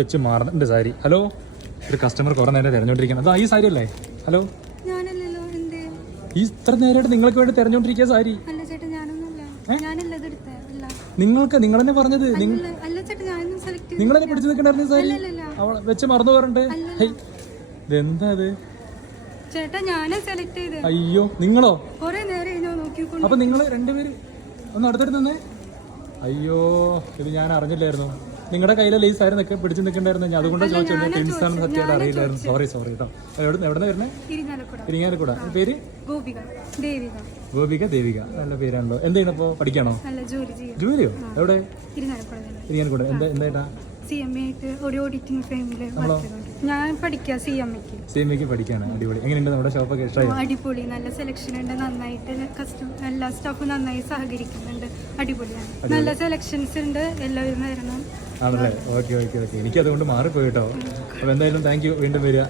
വെച്ച് മാറുന്നുണ്ട് സാരി. ഹലോ, ഒരു കസ്റ്റമർ കുറെ നേരം തിരഞ്ഞോണ്ടിരിക്കുന്നത്. അതാ ഈ സാരി അല്ലേ? ഹലോ, ഈ ഇത്ര നേരമായിട്ട് നിങ്ങൾക്ക് വേണ്ടി തിരഞ്ഞോണ്ടിരിക്കുക സാരി. നിങ്ങൾക്ക് നിങ്ങൾ തന്നെ പറഞ്ഞത് നിങ്ങൾ തന്നെ പിടിച്ചു നിൽക്കണ്ടായിരുന്നു സാരി. അവളെ വെച്ച് മറന്നു പോരണ്ട്. ഇതെന്താ ഇത്? അയ്യോ, നിങ്ങളോ? അപ്പൊ നിങ്ങൾ രണ്ടുപേര് ഒന്ന് അടുത്തടുത്ത് നിന്നേ. അയ്യോ, ഇത് ഞാൻ അറിഞ്ഞില്ലായിരുന്നു. നിങ്ങളുടെ കയ്യിലെ ലേസ് ആയിരുന്നൊക്കെ പിടിച്ചു നിൽക്കണ്ടായിരുന്നു. ഞാൻ അതുകൊണ്ടാണ് ചോദിച്ചത്. ടിൻസാണെന്ന് സത്യമായിട്ട് അറിയില്ലായിരുന്നു. സോറി കേട്ടോ. എവിടെ വരുന്നേ? ഇരിങ്ങാലക്കുട. പേര് ഗോപിക ദേവിക. നല്ല പേരാണല്ലോ. എന്താണ് ഇപ്പോ? പഠിക്കാണോ? ജോലിയോ? എവിടെ? ഇരിങ്ങാലക്കുട. എന്തായിട്ടാ? ഞാൻ പഠിക്കാം. സിഎംഎക്ക് പഠിക്കാണ്. അടിപൊളി. എങ്ങനെയുണ്ട് നമ്മുടെ ഷോപ്പൊക്കെ? ഇഷ്ടമായി? അടിപൊളി. നല്ല സെലക്ഷൻ ഉണ്ട്. നന്നായിട്ട് എല്ലാ സ്റ്റാഫും നന്നായി സഹകരിക്കുന്നുണ്ട്. അടിപൊളിയാണ്. നല്ല സെലക്ഷൻസ് ഉണ്ട്. എല്ലാവരും വരണം. ആണല്ലേ? ഓക്കെ. എനിക്ക് അതുകൊണ്ട് മാറിപ്പോയി കേട്ടോ. അപ്പൊ എന്തായാലും താങ്ക് യു. വീണ്ടും വരിക.